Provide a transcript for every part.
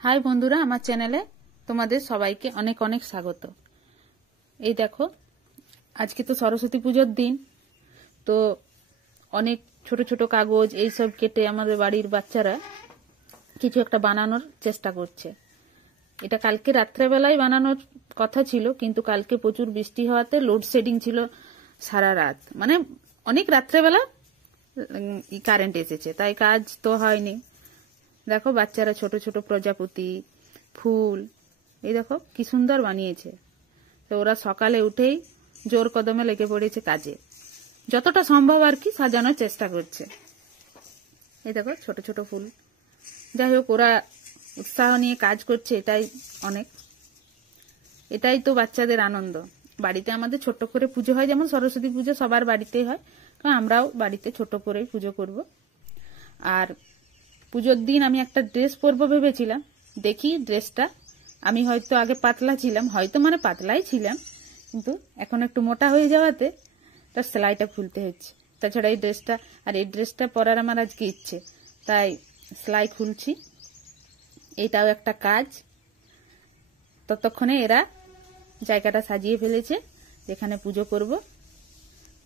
High বন্ধুরা, আমার চ্যানেলে তোমাদের সবাইকে অনেক অনেক স্বাগত। এই দেখো, আজকে তো সরস্বতী পুজোর দিন, তো অনেক ছোট ছোট কাগজ এইসব কেটে আমাদের বাড়ির বাচ্চারা কিছু একটা বানানোর চেষ্টা করছে। এটা কালকে রাত্রেবেলায় বানানোর কথা ছিল, কিন্তু কালকে প্রচুর বৃষ্টি হওয়াতে লোডশেডিং ছিল সারা রাত, মানে অনেক রাত্রেবেলা কারেন্ট এসেছে, তাই কাজ তো হয়নি। দেখো বাচ্চারা ছোট ছোট প্রজাপতি, ফুল, এই দেখো কি সুন্দর বানিয়েছে। তো ওরা সকালে উঠেই জোর কদমে লেগে পড়েছে কাজে, যতটা সম্ভব আর কি সাজানোর চেষ্টা করছে। এই দেখো ছোট ছোট ফুল। যাই হোক, ওরা উৎসাহ নিয়ে কাজ করছে, এটাই অনেক। এটাই তো বাচ্চাদের আনন্দ। বাড়িতে আমাদের ছোট্ট করে পুজো হয়, যেমন সরস্বতী পুজো সবার বাড়িতেই হয়, তো আমরাও বাড়িতে ছোট করেই পুজো করব। আর পুজোর দিন আমি একটা ড্রেস পরবো ভেবেছিলাম, দেখি ড্রেসটা, আমি হয়তো আগে পাতলা ছিলাম, হয়তো মানে পাতলাই ছিলাম, কিন্তু এখন একটু মোটা হয়ে যাওয়াতে তার সেলাইটা খুলতে হচ্ছে। তাছাড়া এই ড্রেসটা, আর এই ড্রেসটা পরার আমার আজকে ইচ্ছে, তাই সেলাই খুলছি। এইটাও একটা কাজ। ততক্ষণে এরা জায়গাটা সাজিয়ে ফেলেছে যেখানে পুজো করব।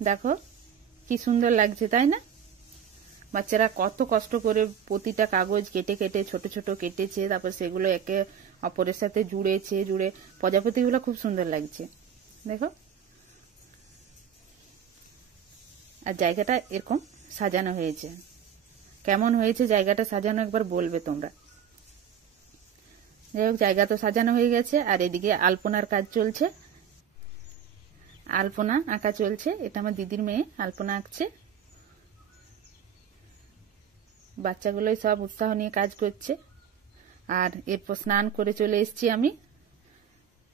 দেখো কি সুন্দর লাগছে, তাই না? বাচ্চারা কত কষ্ট করে প্রতিটা কাগজ কেটে কেটে ছোট ছোট কেটেছে, তারপর সেগুলো একে অপরের সাথে জুড়ে প্রজাপতিগুলো খুব সুন্দর লাগছে। দেখো, আর জায়গাটা এরকম সাজানো হয়েছে। কেমন হয়েছে জায়গাটা সাজানো একবার বলবে তোমরা। যাই হোক, জায়গা তো সাজানো হয়ে গেছে, আর এদিকে আলপনার কাজ চলছে। আলপনা আঁকা চলছে। এটা আমার দিদির মেয়ে আলপনা আঁকছে। বাচ্চাগুলোই সব উৎসাহ নিয়ে কাজ করছে। আর এরপর স্নান করে চলে এসেছি আমি।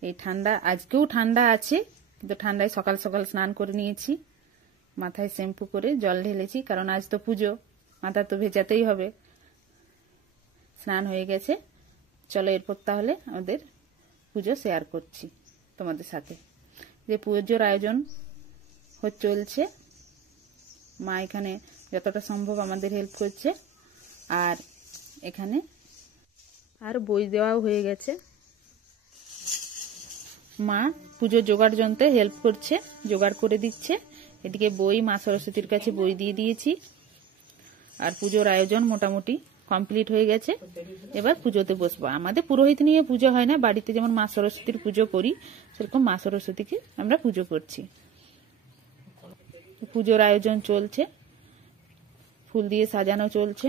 এই ঠান্ডা, আজকেও ঠান্ডা আছে, কিন্তু ঠান্ডায় সকাল সকাল স্নান করে নিয়েছি। মাথায় শ্যাম্পু করে জল ঢেলেছি, কারণ আজ তো পুজো, মাথা তো ভেজাতেই হবে। স্নান হয়ে গেছে। চলো এরপর তাহলে আমাদের পুজো শেয়ার করছি তোমাদের সাথে। যে পুজোর আয়োজন চলছে, মা এখানে যতটা সম্ভব আমাদের হেল্প করছে। আর এখানে আর বই দেওয়াও হয়ে গেছে। মা পুজোর জোগাড় যন্ত্রে হেল্প করছে, জোগাড় করে দিচ্ছে। এদিকে বই, মা সরস্বতীর কাছে বই দিয়ে দিয়েছি। আর পুজোর আয়োজন মোটামুটি কমপ্লিট হয়ে গেছে। এবার পুজোতে বসবো। আমাদের পুরোহিত নিয়ে পুজো হয় না, বাড়িতে যেমন মা সরস্বতীর পুজো করি সেরকম মা সরস্বতীকে আমরা পুজো করছি। পুজোর আয়োজন চলছে, ফুল দিয়ে সাজানো চলছে।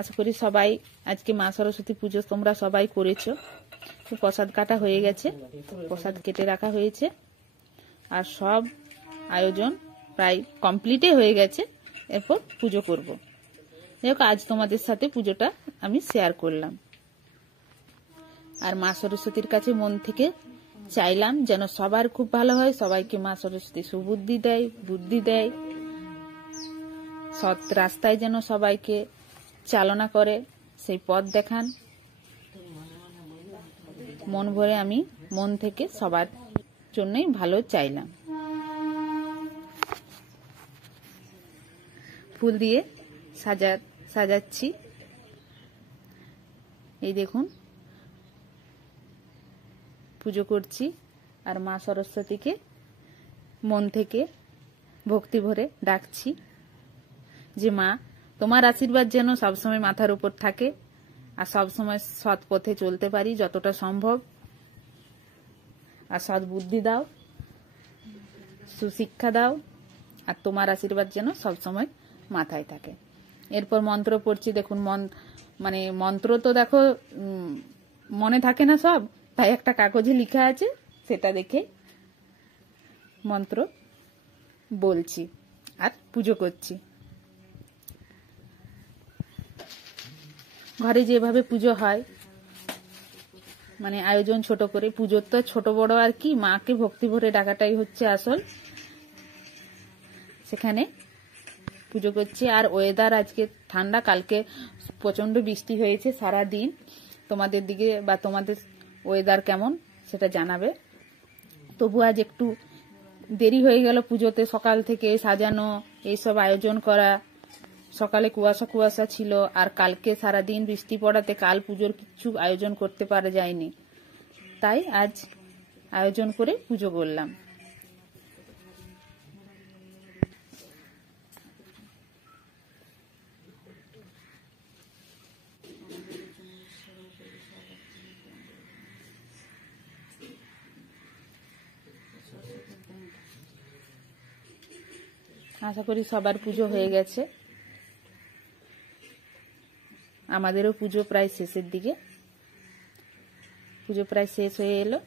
আশা করি সবাই আজকে মা সরস্বতী পুজো তোমরা সবাই করেছো। প্রসাদ কাটা হয়ে গেছে, প্রসাদ কেটে রাখা হয়েছে, আর সব আয়োজন প্রায় কমপ্লিটে হয়ে গেছে। এরপর পুজো করব। যাই হোক, আজ তোমাদের সাথে পুজোটা আমি শেয়ার করলাম। আর মা সরস্বতীর কাছে মন থেকে চাইলাম যেন সবার খুব ভালো হয়, সবাইকে মা সরস্বতী সুবুদ্ধি দেয়, বুদ্ধি দেয়, সৎ রাস্তায় যেন সবাইকে চালনা করে, সেই পথ দেখান। মন ভরে আমি মন থেকে সবার জন্যই ভালো চাইলাম। ফুল দিয়ে সাজাচ্ছি। এই দেখুন, পুজো করছি আর মা সরস্বতীকে মন থেকে ভক্তি ভরে ডাকছি যে মা, তোমার আশীর্বাদ যেন সবসময় মাথার উপর থাকে, আর সবসময় সৎ পথে চলতে পারি যতটা সম্ভব, আর সৎ বুদ্ধি দাও, সুশিক্ষা দাও, আর তোমার আশীর্বাদ যেন সবসময় মাথায় থাকে। এরপর মন্ত্র পড়ছি। দেখুন, মানে মন্ত্র তো দেখো মনে থাকে না সব, তাই একটা কাগজে লেখা আছে, সেটা দেখে মন্ত্র বলছি আর পুজো করছি। ঘরে যেভাবে পুজো হয়, মানে আয়োজন ছোট করে, পুজোর তো ছোট বড় আর কি, মাকে ভক্তি ভরে ডাকাটাই হচ্ছে আসল। সেখানে পুজো করছি। আর ওয়েদার আজকে ঠান্ডা, কালকে প্রচন্ড বৃষ্টি হয়েছে সারা দিন। তোমাদের দিকে বা তোমাদের ওয়েদার কেমন সেটা জানাবে। তবু আজ একটু দেরি হয়ে গেল পুজোতে, সকাল থেকে সাজানো, এইসব আয়োজন করা, সকালে কুয়াশা কুয়াশা ছিল, আর কালকে সারাদিন বৃষ্টি পড়াতে কাল পুজোর কিছু আয়োজন করতে পারা যায়নি, তাই আজ আয়োজন করে পুজো করলাম। আশা করি সবার পুজো হয়ে গেছে, আমাদেরও পুজো প্রায় শেষের দিকে, পুজো প্রায় শেষ হয়ে এলো।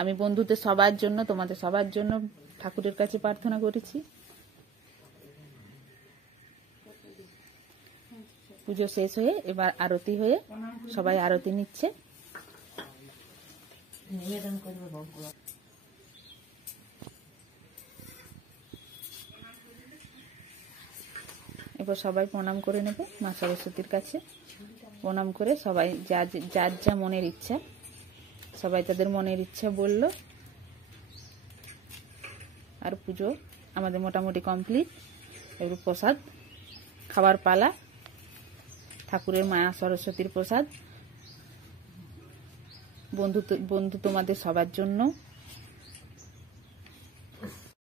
আমি বন্ধুদের সবার জন্য, তোমাদের সবার জন্য ঠাকুরের কাছে প্রার্থনা করেছি। পুজো শেষ হয়ে এবার আরতি হয়ে সবাই আরতি নিচ্ছে। এবার সবাই প্রণাম করে নেবে মা সরস্বতীর কাছে। প্রণাম করে সবাই যার যা মনের ইচ্ছা, সবাই তাদের মনের ইচ্ছা বলল। আর পুজো আমাদের মোটামুটি কমপ্লিট। এবার প্রসাদ খাবার পালা, ঠাকুরের মায়া সরস্বতীর প্রসাদ। বন্ধু তোমাদের সবার জন্য